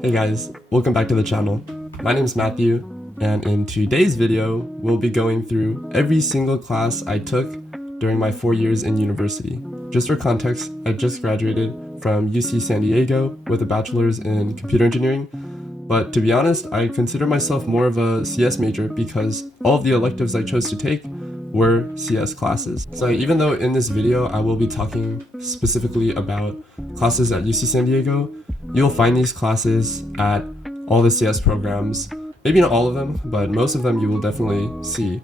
Hey guys, welcome back to the channel. My name is Matthew, and in today's video, we'll be going through every single class I took during my 4 years in university. Just for context, I just graduated from UC San Diego with a bachelor's in computer engineering, but to be honest, I consider myself more of a CS major because all of the electives I chose to take were CS classes. So even though in this video I will be talking specifically about classes at UC San Diego, you'll find these classes at all the CS programs. Maybe not all of them, but most of them you will definitely see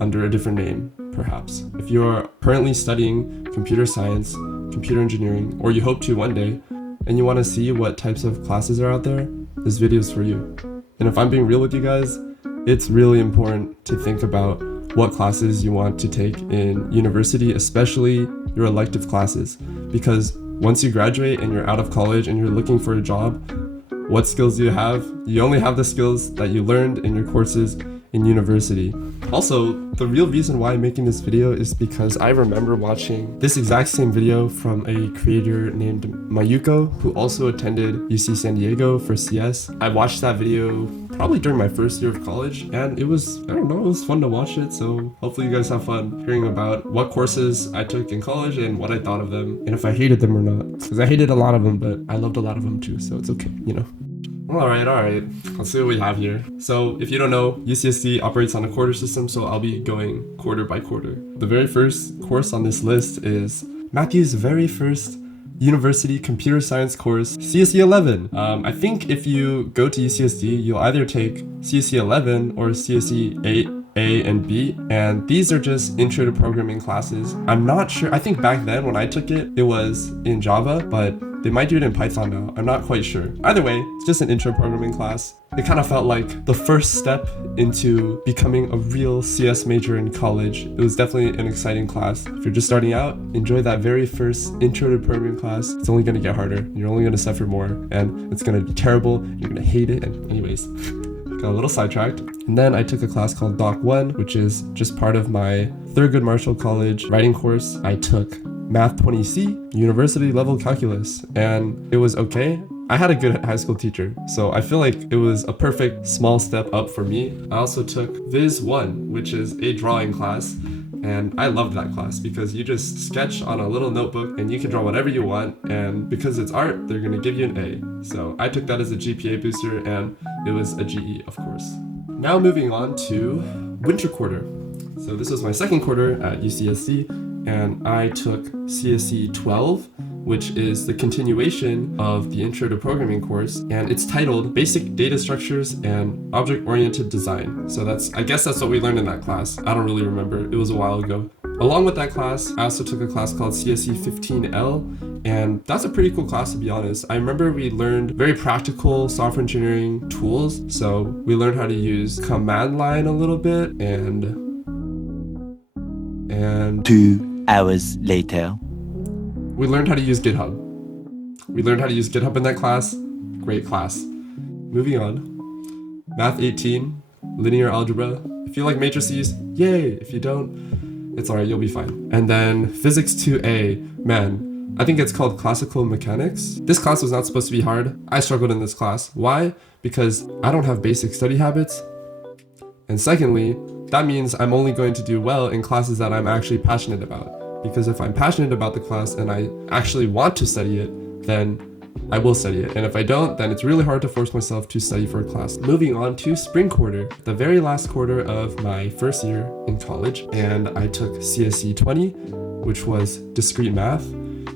under a different name, perhaps. If you are currently studying computer science, computer engineering, or you hope to one day, and you want to see what types of classes are out there, this video is for you. And if I'm being real with you guys, it's really important to think about what classes you want to take in university, especially your elective classes, because once you graduate and you're out of college and you're looking for a job, what skills do you have? You only have the skills that you learned in your courses in university. Also, the real reason why I'm making this video is because I remember watching this exact same video from a creator named Mayuko, who also attended UC San Diego for CS. I watched that video probably during my first year of college, and it was fun to watch it, so hopefully you guys have fun hearing about what courses I took in college and what I thought of them, and if I hated them or not. Because I hated a lot of them, but I loved a lot of them too, so it's okay, you know. Alright, let's see what we have here. So if you don't know, UCSD operates on a quarter system, so I'll be going quarter by quarter. The very first course on this list is Matthew's very first university computer science course, CSE 11. I think if you go to UCSD, you'll either take CSE 11 or CSE 8, A and B, and these are just intro to programming classes. I'm not sure, I think back then when I took it, it was in Java, but they might do it in Python now. I'm not quite sure. Either way, it's just an intro programming class. It kind of felt like the first step into becoming a real CS major in college. It was definitely an exciting class. If you're just starting out, enjoy that very first intro to programming class. It's only going to get harder. You're only going to suffer more, and it's going to be terrible. You're going to hate it. And anyways, got a little sidetracked. And then I took a class called Doc 1, which is just part of my Thurgood Marshall College writing course. I took Math 20C, university level calculus, and it was okay. I had a good high school teacher, so I feel like it was a perfect small step up for me. I also took Viz 1, which is a drawing class, and I loved that class because you just sketch on a little notebook and you can draw whatever you want, and because it's art, they're gonna give you an A. So I took that as a GPA booster, and it was a GE, of course. Now moving on to winter quarter. So this was my second quarter at UCSD, and I took CSE 12, which is the continuation of the Intro to Programming course, and it's titled Basic Data Structures and Object-Oriented Design. So I guess that's what we learned in that class. I don't really remember, it was a while ago. Along with that class, I also took a class called CSE 15L, and that's a pretty cool class, to be honest. I remember we learned very practical software engineering tools, so we learned how to use command line a little bit, and 2 hours later. we learned how to use GitHub. We learned how to use GitHub in that class. Great class. Moving on. Math 18, linear algebra. If you like matrices, yay. If you don't, it's alright, you'll be fine. And then Physics 2A, man, I think it's called classical mechanics. This class was not supposed to be hard. I struggled in this class. Why? Because I don't have basic study habits. And secondly, that means I'm only going to do well in classes that I'm actually passionate about. Because if I'm passionate about the class and I actually want to study it, then I will study it. And if I don't, then it's really hard to force myself to study for a class. Moving on to spring quarter, the very last quarter of my first year in college, and I took CSE 20, which was discrete math.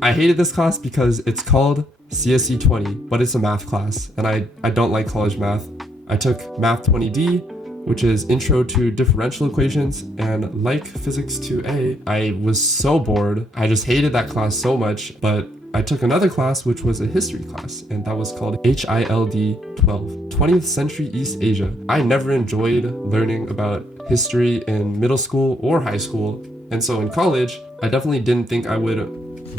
I hated this class because it's called CSE 20, but it's a math class, and I don't like college math. I took Math 20D, which is Intro to Differential Equations, and like Physics 2A, I was so bored. I just hated that class so much, but I took another class which was a history class, and that was called HILD 12, 20th Century East Asia. I never enjoyed learning about history in middle school or high school, and so in college, I definitely didn't think I would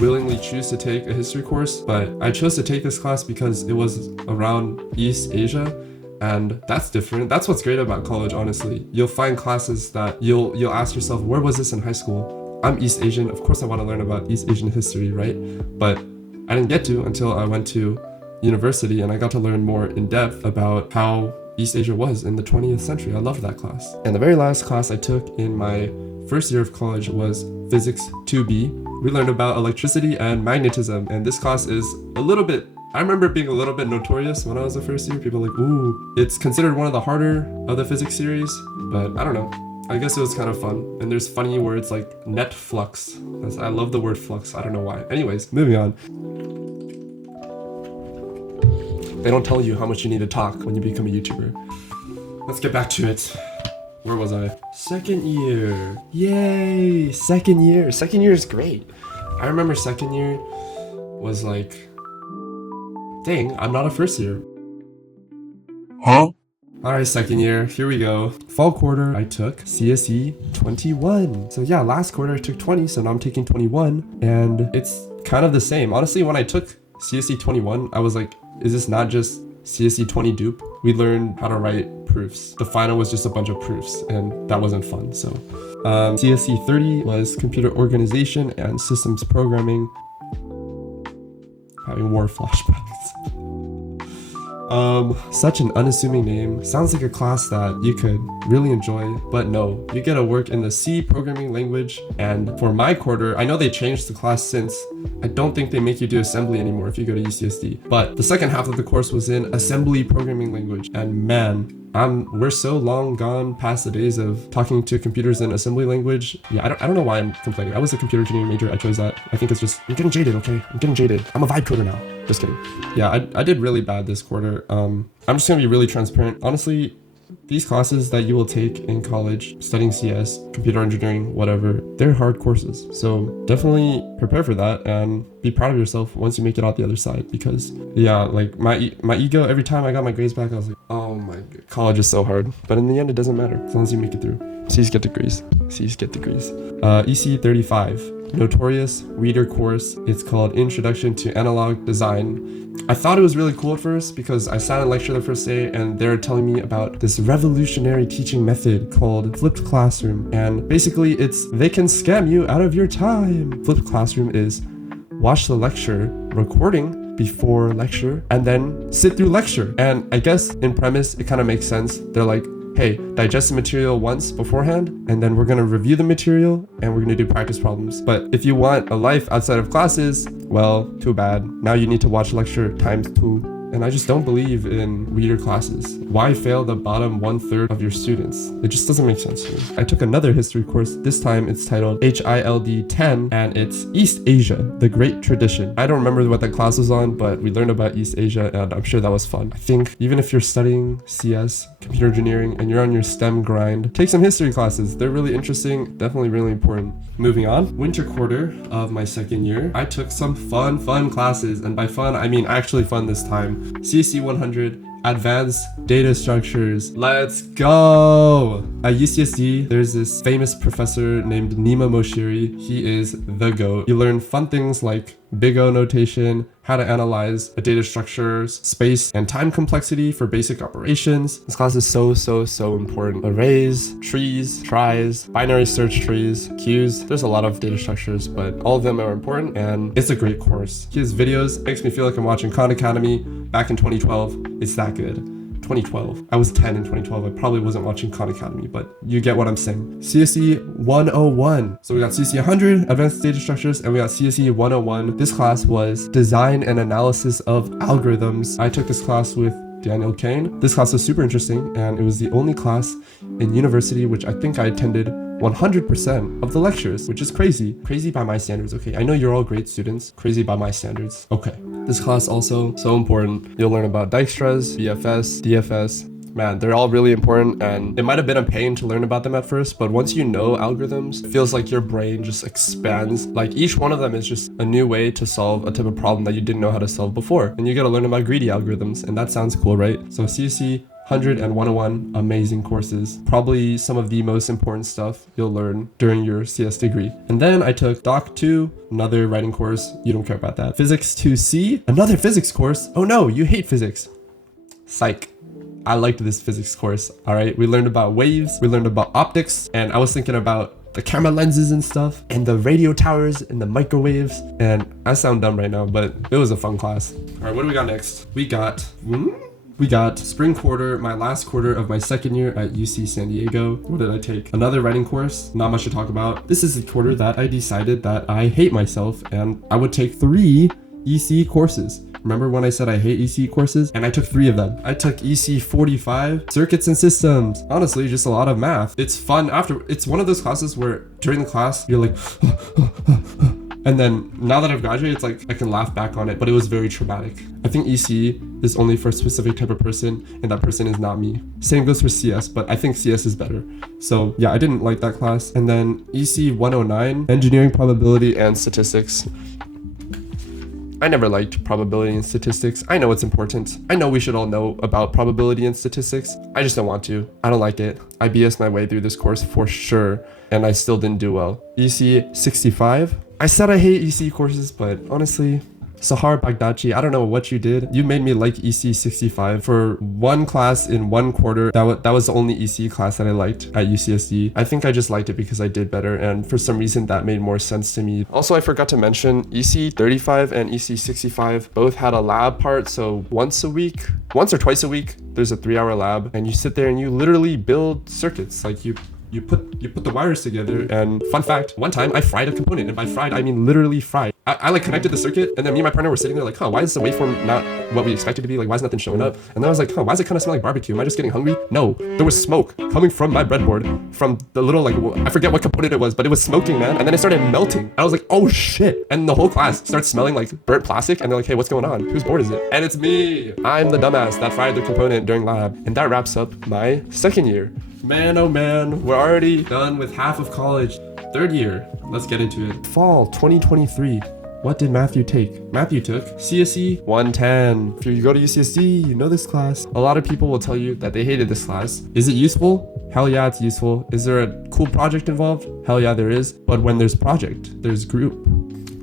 willingly choose to take a history course, but I chose to take this class because it was around East Asia, and that's different. That's what's great about college, honestly. You'll find classes that you'll ask yourself, where was this in high school? I'm East Asian, of course I want to learn about East Asian history, right? But I didn't get to until I went to university, and I got to learn more in depth about how East Asia was in the 20th century. I loved that class. And the very last class I took in my first year of college was Physics 2B. We learned about electricity and magnetism, and this class is a little bit, I remember it being a little bit notorious when I was a first year. People were like, ooh, it's considered one of the harder of the physics series, but I don't know. I guess it was kind of fun. And there's funny words like net flux. I love the word flux. I don't know why. Anyways, moving on. They don't tell you how much you need to talk when you become a YouTuber. Let's get back to it. Where was I? Second year. Yay! Second year. Second year is great. I remember second year was like, dang, I'm not a first year. Huh? Alright, second year, here we go. Fall quarter, I took CSE 21. So yeah, last quarter I took 20, so now I'm taking 21, and it's kind of the same. Honestly, when I took CSE 21, I was like, is this not just CSE 20 dupe? We learned how to write proofs. The final was just a bunch of proofs, and that wasn't fun, so. CSE 30 was computer organization and systems programming. Having war flashbacks. Such an unassuming name. Sounds like a class that you could really enjoy, but no, you get to work in the C programming language. And for my quarter, I know they changed the class since. I don't think they make you do assembly anymore if you go to UCSD, but the second half of the course was in assembly programming language. And man, we're so long gone past the days of talking to computers in assembly language. Yeah, I don't know why I'm complaining. I was a computer engineering major. I chose that. I think it's just, I'm getting jaded, okay? I'm getting jaded. I'm a vibe coder now. Just kidding. Yeah, I did really bad this quarter. I'm just gonna be really transparent. Honestly, these classes that you will take in college, studying CS, computer engineering, whatever, they're hard courses. So definitely prepare for that and be proud of yourself once you make it out the other side. Because yeah, like my ego, every time I got my grades back, I was like, oh my god, college is so hard. But in the end, it doesn't matter as long as you make it through. C's get degrees. C's get degrees. EC 35. Notorious reader course. It's called Introduction to Analog Design. I thought it was really cool at first because I sat in lecture the first day and they're telling me about this revolutionary teaching method called flipped classroom, and basically they can scam you out of your time. Flipped classroom is watch the lecture recording before lecture and then sit through lecture. And I guess in premise it kind of makes sense. They're like, hey, digest the material once beforehand, and then we're gonna review the material and we're gonna do practice problems. But if you want a life outside of classes, well, too bad. Now you need to watch lecture times 2. And I just don't believe in reader classes. Why fail the bottom 1/3 of your students? It just doesn't make sense to me. I took another history course. This time it's titled HILD 10, and it's East Asia, the Great Tradition. I don't remember what that class was on, but we learned about East Asia and I'm sure that was fun. I think even if you're studying CS, computer engineering, and you're on your STEM grind, take some history classes. They're really interesting, definitely really important. Moving on, winter quarter of my second year, I took some fun classes, and by fun, I mean actually fun this time. CSE 100, Advanced Data Structures. Let's go! At UCSD, there's this famous professor named Nima Moshiri. He is the GOAT. You learn fun things like big O notation, how to analyze a data structure's space and time complexity for basic operations. This class is so important. Arrays, trees, tries, binary search trees, queues. There's a lot of data structures, but all of them are important and it's a great course. His videos makes me feel like I'm watching Khan Academy back in 2012. It's that good. 2012. I was 10 in 2012. I probably wasn't watching Khan Academy, but you get what I'm saying. CSE 101. So we got CSE 100, Advanced Data Structures, and we got CSE 101. This class was Design and Analysis of Algorithms. I took this class with Daniel Kane. This class was super interesting, and it was the only class in university which I think I attended 100% of the lectures, which is crazy. Crazy by my standards, okay? I know you're all great students. Crazy by my standards. Okay. This class also so important. You'll learn about Dijkstra's, BFS, DFS. Man, they're all really important, and it might have been a pain to learn about them at first, but once you know algorithms, it feels like your brain just expands. Like each one of them is just a new way to solve a type of problem that you didn't know how to solve before. And you gotta learn about greedy algorithms, and that sounds cool, right? So CSE 100 and 101, amazing courses. Probably some of the most important stuff you'll learn during your CS degree. And then I took Doc 2, another writing course. You don't care about that. Physics 2C, another physics course. Oh no, you hate physics. Psych. I liked this physics course, all right? We learned about waves, we learned about optics, and I was thinking about the camera lenses and stuff, and the radio towers and the microwaves. And I sound dumb right now, but it was a fun class. All right, what do we got next? We got spring quarter, my last quarter of my second year at UC San Diego. What did I take? Another writing course, not much to talk about. This is the quarter that I decided that I hate myself and I would take 3 EC courses. Remember when I said I hate EC courses? And I took 3 of them. I took EC 45, circuits and systems. Honestly, just a lot of math. It's fun it's one of those classes where during the class, you're like, and then now that I've graduated, it's like I can laugh back on it, but it was very traumatic. I think EC is only for a specific type of person, and that person is not me. Same goes for CS, but I think CS is better. So yeah, I didn't like that class. And then EC 109, engineering probability and statistics. I never liked probability and statistics. I know it's important. I know we should all know about probability and statistics. I just don't want to. I don't like it. I BS'd my way through this course for sure, and I still didn't do well. EC 65. I said I hate EC courses, but honestly, Sahar Bagdachi, I don't know what you did. You made me like EC 65 for one class in one quarter. That was the only EC class that I liked at UCSD. I think I just liked it because I did better, and for some reason that made more sense to me. Also, I forgot to mention EC 35 and EC 65 both had a lab part, so once or twice a week, there's a 3-hour lab, and you sit there and you literally build circuits. Like you put the wires together. And fun fact, one time I fried a component, and by fried I mean literally fried. I like connected the circuit, and then me and my partner were sitting there like, why is the waveform not what we expected to be? Like, why is nothing showing up? And then I was like, why does it kind of smell like barbecue? Am I just getting hungry? No, there was smoke coming from my breadboard, from the little, like, I forget what component it was, but it was smoking, man. And then it started melting. I was like, oh shit. And the whole class starts smelling like burnt plastic, and they're like, hey, what's going on? Whose board is it? And it's me. I'm the dumbass that fried the component during lab. And that wraps up my second year. Man, oh man, we're already done with half of college. Third year, let's get into it. Fall 2023. What did Matthew take? Matthew took CSE 110. If you go to UCSD, you know this class. A lot of people will tell you that they hated this class. Is it useful? Hell yeah, it's useful. Is there a cool project involved? Hell yeah, there is. But when there's project, there's group.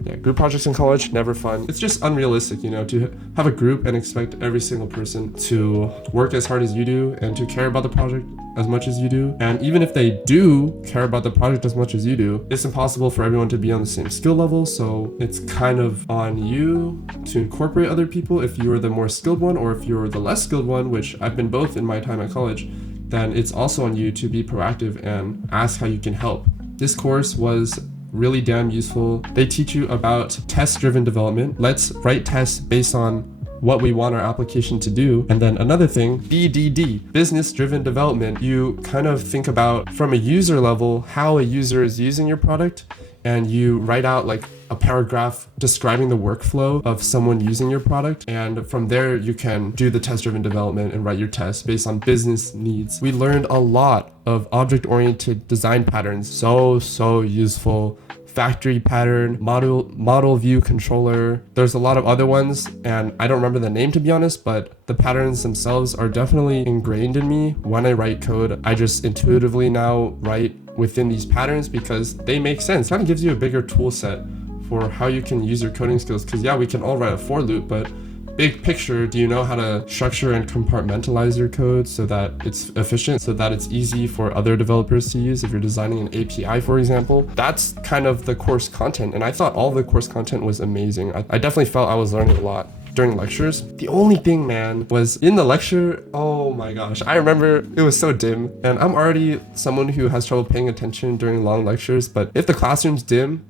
Yeah, group projects in college, never fun. It's just unrealistic, to have a group and expect every single person to work as hard as you do and to care about the project as much as you do. And even if they do care about the project as much as you do, it's impossible for everyone to be on the same skill level. So it's kind of on you to incorporate other people if you're the more skilled one, or if you're the less skilled one, which I've been both in my time at college, then it's also on you to be proactive and ask how you can help. This course was really damn useful. They teach you about test-driven development. Let's write tests based on what we want our application to do. And then another thing, BDD, business-driven development. You kind of think about from a user level how a user is using your product, and you write out like a paragraph describing the workflow of someone using your product. And from there, you can do the test-driven development and write your tests based on business needs. We learned a lot of object-oriented design patterns. So useful. Factory pattern, model view controller. There's a lot of other ones, and I don't remember the name to be honest, but the patterns themselves are definitely ingrained in me. When I write code, I just intuitively now write within these patterns because they make sense. Kind of gives you a bigger tool set for how you can use your coding skills, because yeah, we can all write a for loop, but big picture, do you know how to structure and compartmentalize your code so that it's efficient, so that it's easy for other developers to use if you're designing an API, for example? That's kind of the course content, and I thought all the course content was amazing. I definitely felt I was learning a lot during lectures. The only thing, man, was in the lecture, oh my gosh, I remember it was so dim, and I'm already someone who has trouble paying attention during long lectures, but if the classroom's dim,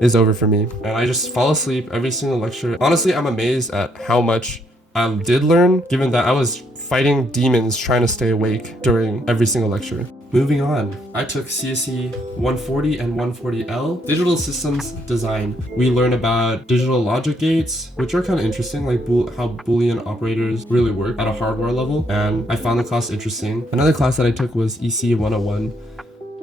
is over for me, and I just fall asleep every single lecture. Honestly, I'm amazed at how much I did learn, given that I was fighting demons trying to stay awake during every single lecture. Moving on, I took CSE 140 and 140L, Digital Systems Design. We learn about digital logic gates, which are kind of interesting, like how Boolean operators really work at a hardware level, and I found the class interesting. Another class that I took was EC 101.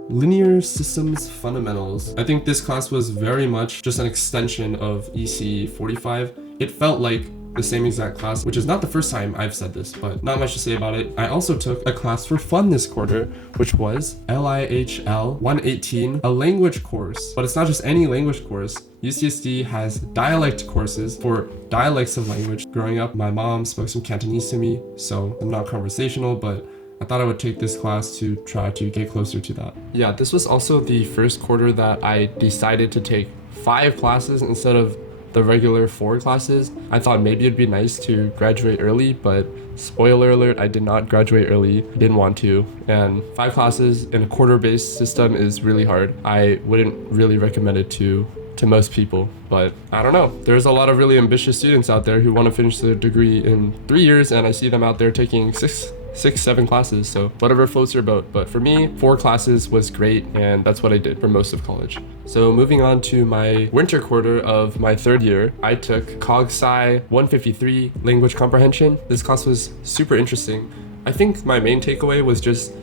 Linear Systems Fundamentals. I think this class was very much just an extension of EC 45. It felt like the same exact class, which is not the first time I've said this, but not much to say about it. I also took a class for fun this quarter, which was LIHL 118, a language course. But it's not just any language course. UCSD has dialect courses for dialects of language. Growing up, my mom spoke some Cantonese to me, so I'm not conversational, but I thought I would take this class to try to get closer to that. Yeah, this was also the first quarter that I decided to take 5 classes instead of the regular 4 classes. I thought maybe it'd be nice to graduate early, but spoiler alert, I did not graduate early. Didn't want to. And 5 classes in a quarter-based system is really hard. I wouldn't really recommend it to most people, but I don't know. There's a lot of really ambitious students out there who want to finish their degree in 3 years, and I see them out there taking 7 classes, so whatever floats your boat. But for me, 4 classes was great, and that's what I did for most of college. So moving on to my winter quarter of my 3rd year, I took Cog Sci 153 Language Comprehension. This class was super interesting. I think my main takeaway was just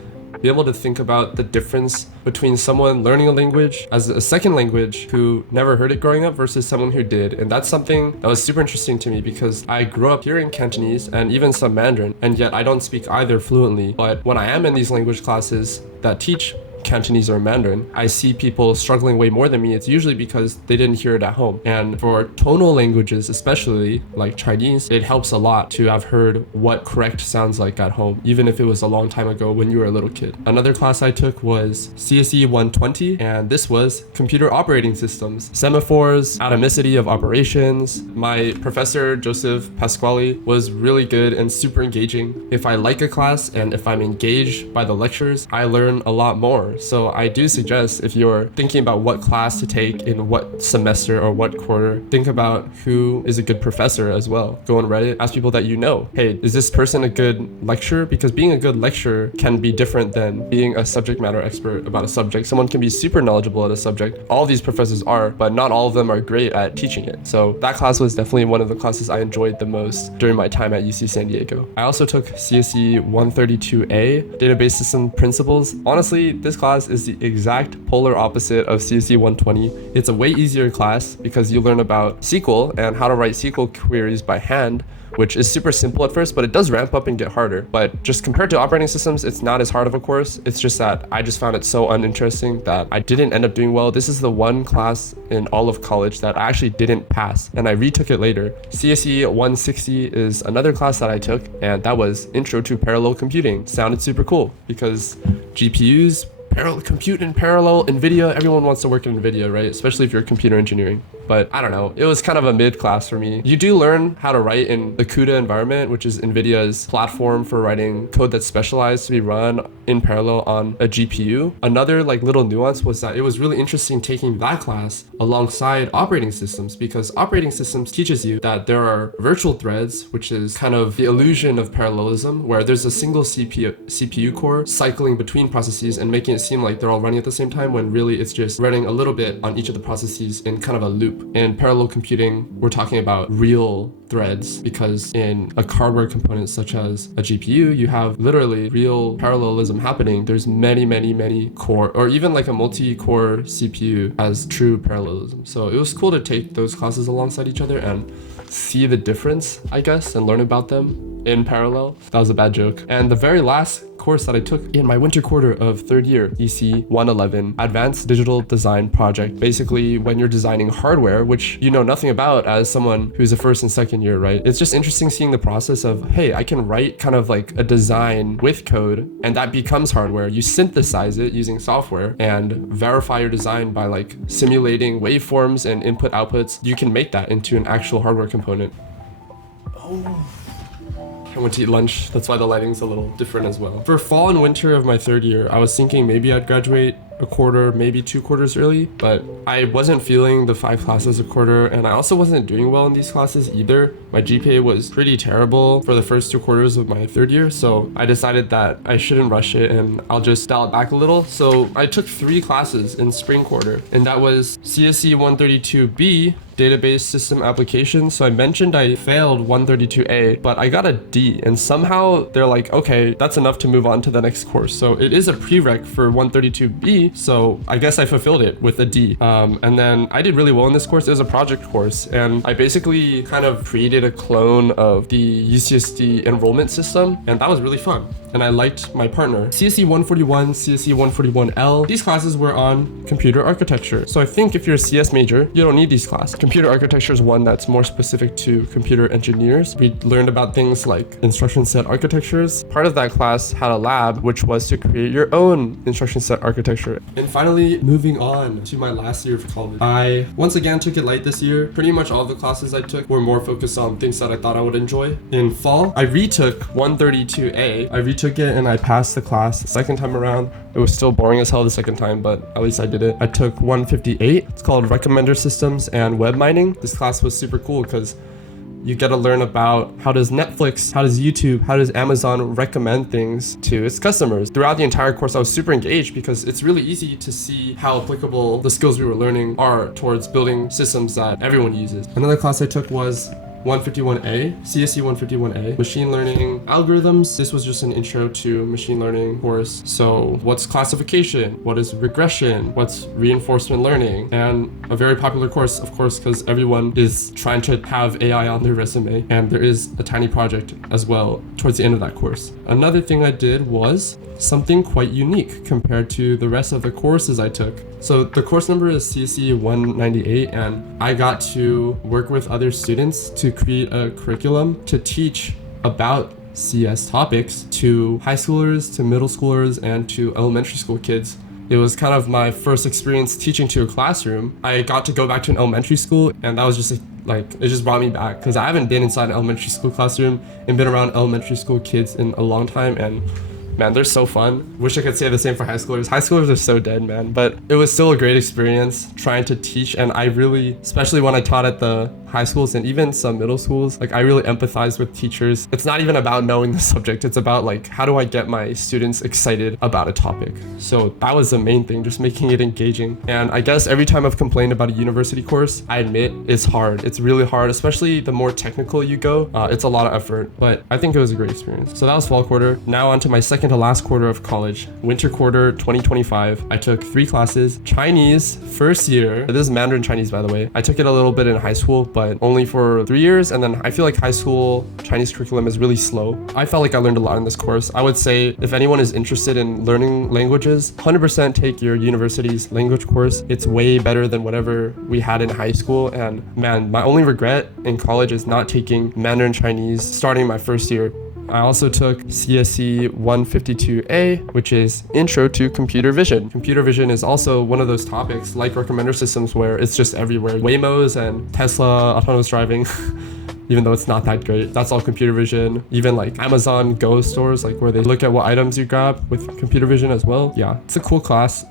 be able to think about the difference between someone learning a language as a second language who never heard it growing up versus someone who did. And that's something that was super interesting to me because I grew up hearing Cantonese and even some Mandarin, and yet I don't speak either fluently. But when I am in these language classes that teach Cantonese or Mandarin, I see people struggling way more than me. It's usually because they didn't hear it at home. And for tonal languages, especially like Chinese, it helps a lot to have heard what correct sounds like at home, even if it was a long time ago when you were a little kid. Another class I took was CSE 120, and this was computer operating systems, semaphores, atomicity of operations. My professor, Joseph Pasquale, was really good and super engaging. If I like a class and if I'm engaged by the lectures, I learn a lot more. So I do suggest, if you're thinking about what class to take in what semester or what quarter, think about who is a good professor as well. Go on Reddit, ask people that you know, hey, is this person a good lecturer? Because being a good lecturer can be different than being a subject matter expert about a subject. Someone can be super knowledgeable at a subject. All these professors are, but not all of them are great at teaching it. So that class was definitely one of the classes I enjoyed the most during my time at UC San Diego. I also took CSE 132A, Database System Principles. Honestly, this class is the exact polar opposite of CSE 120. It's a way easier class because you learn about SQL and how to write SQL queries by hand, which is super simple at first, but it does ramp up and get harder. But just compared to operating systems, it's not as hard of a course. It's just that I just found it so uninteresting that I didn't end up doing well. This is the one class in all of college that I actually didn't pass, and I retook it later. CSE 160 is another class that I took, and that was Intro to Parallel Computing. Sounded super cool because GPUs, compute in parallel, NVIDIA, everyone wants to work in NVIDIA, right? Especially if you're computer engineering. But I don't know, it was kind of a mid class for me. You do learn how to write in the CUDA environment, which is NVIDIA's platform for writing code that's specialized to be run in parallel on a GPU. Another like little nuance was that it was really interesting taking that class alongside operating systems, because operating systems teaches you that there are virtual threads, which is kind of the illusion of parallelism, where there's a single CPU core cycling between processes and making it seem like they're all running at the same time, when really it's just running a little bit on each of the processes in kind of a loop. In parallel computing, we're talking about real threads, because in a hardware component such as a GPU, you have literally real parallelism happening. There's many core, or even like a multi-core CPU has true parallelism. So it was cool to take those classes alongside each other and see the difference, I guess, and learn about them in parallel. That was a bad joke. And the very last course that I took in my winter quarter of 3rd year, EC 111, Advanced Digital Design Project. Basically, when you're designing hardware, which you know nothing about as someone who's a 1st and 2nd year, right? It's just interesting seeing the process of, hey, I can write kind of like a design with code, and that becomes hardware. You synthesize it using software and verify your design by like simulating waveforms and input outputs. You can make that into an actual hardware component. I went to eat lunch, that's why the lighting's a little different as well. For fall and winter of my 3rd year, I was thinking maybe I'd graduate a quarter, maybe 2 quarters early, but I wasn't feeling the 5 classes a quarter, and I also wasn't doing well in these classes either. My GPA was pretty terrible for the first 2 quarters of my 3rd year, so I decided that I shouldn't rush it and I'll just dial it back a little. So I took 3 classes in spring quarter, and that was CSE 132B, Database System Applications. So I mentioned I failed 132A, but I got a D, and somehow they're like, okay, that's enough to move on to the next course. So it is a prereq for 132B, so I guess I fulfilled it with a D. And then I did really well in this course. It was a project course, and I basically kind of created a clone of the UCSD enrollment system, and that was really fun. And I liked my partner. CSE 141, CSE 141L, these classes were on computer architecture. So I think if you're a CS major, you don't need these classes. Computer architecture is one that's more specific to computer engineers. We learned about things like instruction set architectures. Part of that class had a lab, which was to create your own instruction set architecture. And finally, moving on to my last year of college. I once again took it light this year. Pretty much all the classes I took were more focused on things that I thought I would enjoy. In fall, I retook 132A. I retook it and I passed the class the second time around. It was still boring as hell the second time, but at least I did it. I took 158. It's called Recommender Systems and Web Mining. This class was super cool because you get to learn about how does Netflix, how does YouTube, how does Amazon recommend things to its customers. Throughout the entire course, I was super engaged because it's really easy to see how applicable the skills we were learning are towards building systems that everyone uses. Another class I took was 151A, CSE 151A, machine learning algorithms. This was just an intro to machine learning course. So what's classification? What is regression? What's reinforcement learning? And a very popular course, of course, because everyone is trying to have AI on their resume. And there is a tiny project as well towards the end of that course. Another thing I did was something quite unique compared to the rest of the courses I took. So the course number is CSE 198, and I got to work with other students to create a curriculum to teach about CS topics to high schoolers, to middle schoolers, and to elementary school kids. It was kind of my first experience teaching to a classroom. I got to go back to an elementary school, and that was just it just brought me back because I haven't been inside an elementary school classroom and been around elementary school kids in a long time, and man, they're so fun. Wish I could say the same for high schoolers. High schoolers are so dead, man. But it was still a great experience trying to teach. And I really, especially when I taught at the high schools and even some middle schools, I really empathize with teachers. It's not even about knowing the subject. It's about how do I get my students excited about a topic? So that was the main thing, just making it engaging. And I guess every time I've complained about a university course, I admit it's hard. It's really hard, especially the more technical you go. It's a lot of effort, but I think it was a great experience. So that was fall quarter. Now on to my second to last quarter of college, winter quarter 2025. I took 3 classes. Chinese, first year. This is Mandarin Chinese, by the way. I took it a little bit in high school, but only for 3 years. And then I feel like high school Chinese curriculum is really slow. I felt like I learned a lot in this course. I would say if anyone is interested in learning languages, 100% take your university's language course. It's way better than whatever we had in high school. And man, my only regret in college is not taking Mandarin Chinese starting my first year. I also took CSE 152A, which is Intro to Computer Vision. Computer vision is also one of those topics like recommender systems where it's just everywhere. Waymos and Tesla autonomous driving, even though it's not that great. That's all computer vision. Even Amazon Go stores, where they look at what items you grab with computer vision as well. Yeah, it's a cool class.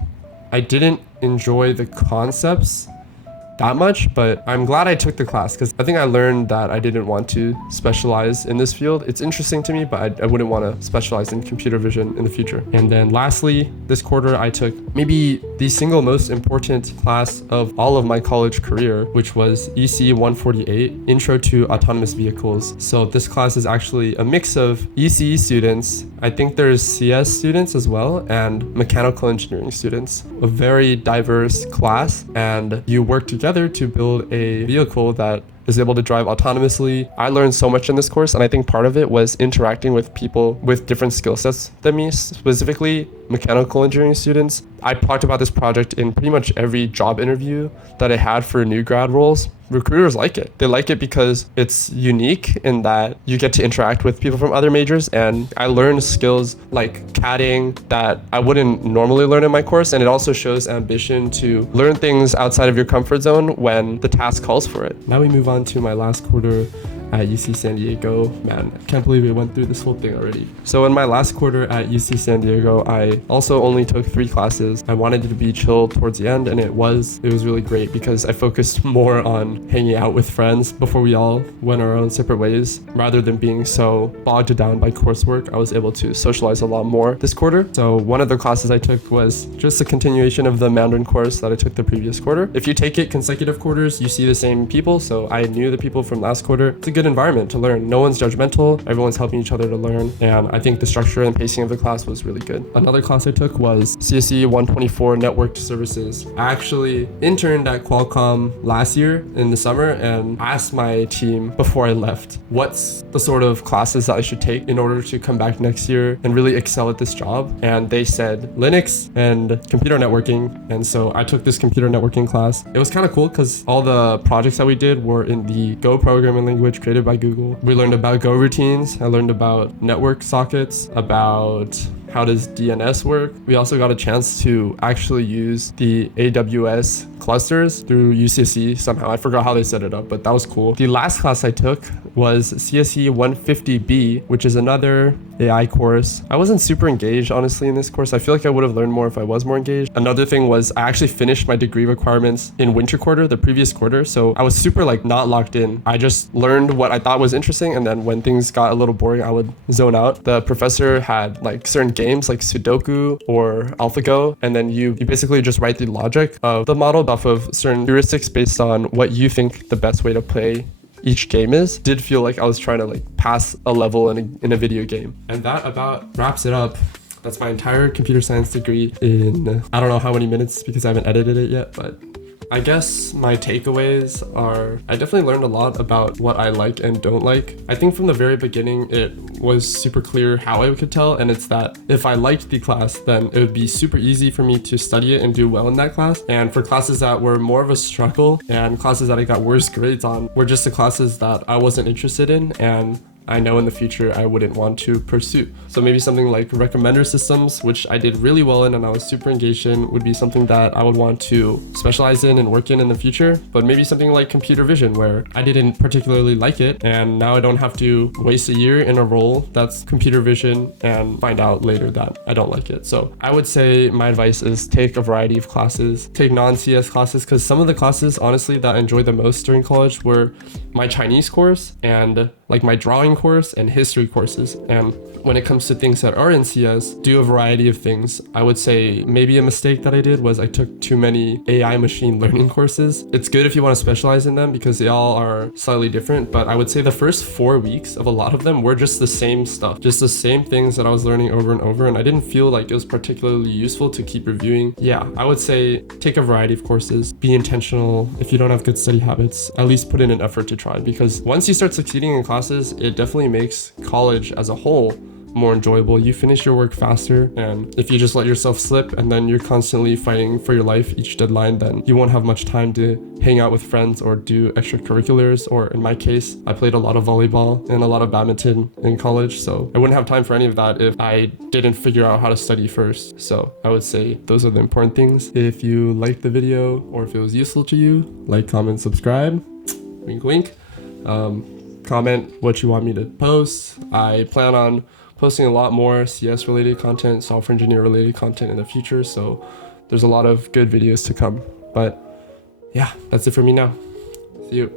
I didn't enjoy the concepts that much, but I'm glad I took the class because I think I learned that I didn't want to specialize in this field. It's interesting to me, but I wouldn't want to specialize in computer vision in the future. And then lastly, this quarter I took maybe the single most important class of all of my college career, which was EC 148, Intro to Autonomous Vehicles. So this class is actually a mix of ECE students, I think there's CS students as well, and mechanical engineering students. A very diverse class, and you work together to build a vehicle that is able to drive autonomously. I learned so much in this course, and I think part of it was interacting with people with different skill sets than me, specifically mechanical engineering students. I talked about this project in pretty much every job interview that I had for new grad roles. Recruiters like it. They like it because it's unique in that you get to interact with people from other majors, and I learned skills like CADing that I wouldn't normally learn in my course, and it also shows ambition to learn things outside of your comfort zone when the task calls for it. Now we move on to my last quarter at UC San Diego. Man, I can't believe we went through this whole thing already. So in my last quarter at UC San Diego, I also only took 3 classes. I wanted it to be chill towards the end, and it was really great because I focused more on hanging out with friends before we all went our own separate ways. Rather than being so bogged down by coursework, I was able to socialize a lot more this quarter. So one of the classes I took was just a continuation of the Mandarin course that I took the previous quarter. If you take it consecutive quarters, you see the same people, so I knew the people from last quarter. It's a good good environment to learn. No one's judgmental, everyone's helping each other to learn, and I think the structure and pacing of the class was really good. Another class I took was CSE 124 Networked Services. I actually interned at Qualcomm last year in the summer and asked my team before I left, what's the sort of classes that I should take in order to come back next year and really excel at this job? And they said Linux and computer networking. And so I took this computer networking class. It was kind of cool because all the projects that we did were in the Go programming language created by Google. We learned about Go routines. I learned about network sockets, about how does DNS work. We also got a chance to actually use the AWS clusters through UCSD somehow. I forgot how they set it up, but that was cool. The last class I took was CSE 150B, which is another AI course. I wasn't super engaged, honestly, in this course. I feel like I would have learned more if I was more engaged. Another thing was I actually finished my degree requirements in winter quarter, the previous quarter. So I was super not locked in. I just learned what I thought was interesting. And then when things got a little boring, I would zone out. The professor had certain games like Sudoku or AlphaGo. And then you basically just write the logic of the model off of certain heuristics based on what you think the best way to play each game is. Did feel like I was trying to pass a level in a video game. And that about wraps it up. That's my entire computer science degree in I don't know how many minutes because I haven't edited it yet, but I guess my takeaways are I definitely learned a lot about what I like and don't like. I think from the very beginning it was super clear how I could tell, and it's that if I liked the class, then it would be super easy for me to study it and do well in that class. And for classes that were more of a struggle and classes that I got worse grades on were just the classes that I wasn't interested in and I know in the future I wouldn't want to pursue. So maybe something like recommender systems, which I did really well in and I was super engaged in, would be something that I would want to specialize in and work in the future. But maybe something like computer vision, where I didn't particularly like it and now I don't have to waste a year in a role that's computer vision and find out later that I don't like it. So I would say my advice is take a variety of classes, take non-CS classes, because some of the classes honestly that I enjoyed the most during college were my Chinese course and my drawing course and history courses. And when it comes to things that are in CS, do a variety of things. I would say maybe a mistake that I did was I took too many AI machine learning courses. It's good if you want to specialize in them because they all are slightly different, but I would say the first 4 weeks of a lot of them were just the same stuff, just the same things that I was learning over and over, and I didn't feel like it was particularly useful to keep reviewing. Yeah, I would say take a variety of courses, be intentional. If you don't have good study habits, at least put in an effort to try, because once you start succeeding in classes, it definitely makes college as a whole more enjoyable. You finish your work faster, and if you just let yourself slip and then you're constantly fighting for your life each deadline, then you won't have much time to hang out with friends or do extracurriculars. Or in my case, I played a lot of volleyball and a lot of badminton in college, so I wouldn't have time for any of that if I didn't figure out how to study first. So I would say those are the important things. If you liked the video or if it was useful to you, like, comment, subscribe, wink wink. Comment what you want me to post. I plan on posting a lot more CS related content, software engineer related content in the future, so there's a lot of good videos to come. But yeah, that's it for me now. See you.